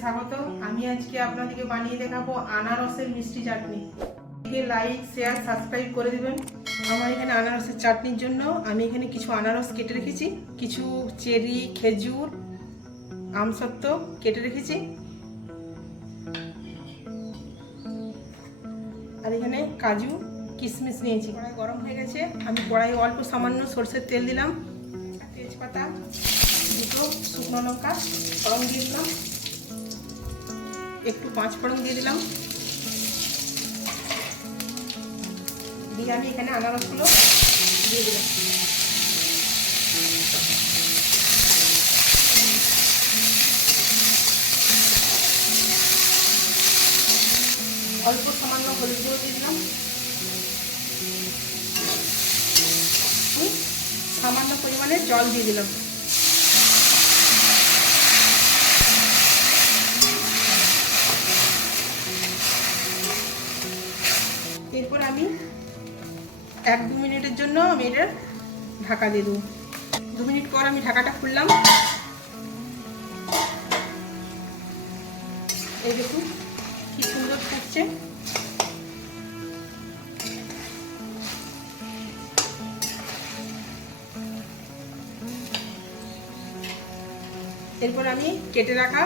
স্বাগত। আমি আজকে আপনাদেরকে বানিয়ে দেখাবো আনারসের মিষ্টি চাটনি। লাইক শেয়ার সাবস্ক্রাইব করে দেবেন। আমার এখানে আনারসের চাটনির জন্য আমি এখানে কিছু আনারস কেটে রেখেছি। কিছু চেরি, খেজুর আমসত্ত্ব কেটে রেখেছি। আর এখানে কাজু কিশমিশ নিয়েছি। কড়াই গরম হয়ে গেছে। আমি কড়াই অল্প সামান্য সর্ষের তেল দিলাম। তেজপাতা। দুটো শুকনো লঙ্কা, ফোড়ন দিয়ে দিলাম। একটু পাঁচ ফোড়ন দিয়ে দিলাম। দিয়ে আমি এখানে আনারসগুলো দিয়ে দিলাম। অল্প সামান্য হলুদ গুঁড়ো দিয়ে দিলাম। সামান্য পরিমাণে জল দিয়ে দিলাম। এরপর আমি এক দু মিনিটের জন্য আমি এটা ঢাকা দিয়ে দেবো। দু মিনিট পর আমি ঢাকাটা খুললাম। এই দেখুন, কি সুন্দর ফুটছে। এরপর আমি কেটে রাখা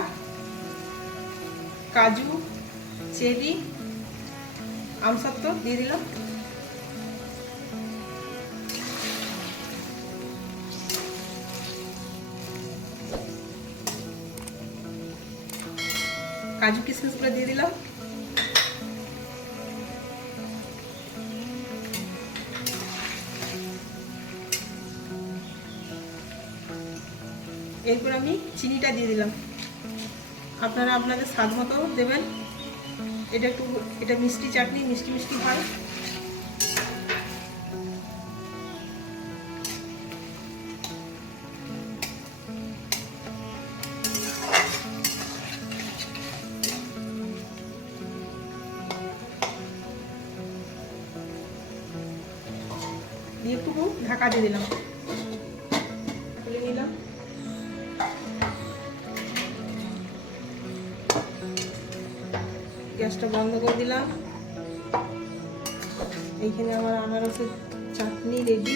কাজু, চেরি আমসত্ত্ব দিয়ে দিলাম কাজু কিশমিশগুলো দিয়ে দিলাম। এরপর আমি চিনিটা দিয়ে দিলাম। আপনারা আপনাদের স্বাদ মতো দেবেন। এটা একটু এটা মিষ্টি চাটনি মিষ্টি মিষ্টি ভালো দিয়ে একটু ঢাকা দিয়ে দিলাম। নিলাম। গ্যাসটা বন্ধ করে দিলাম। এইখানে আমার আনারসের চাটনি রেডি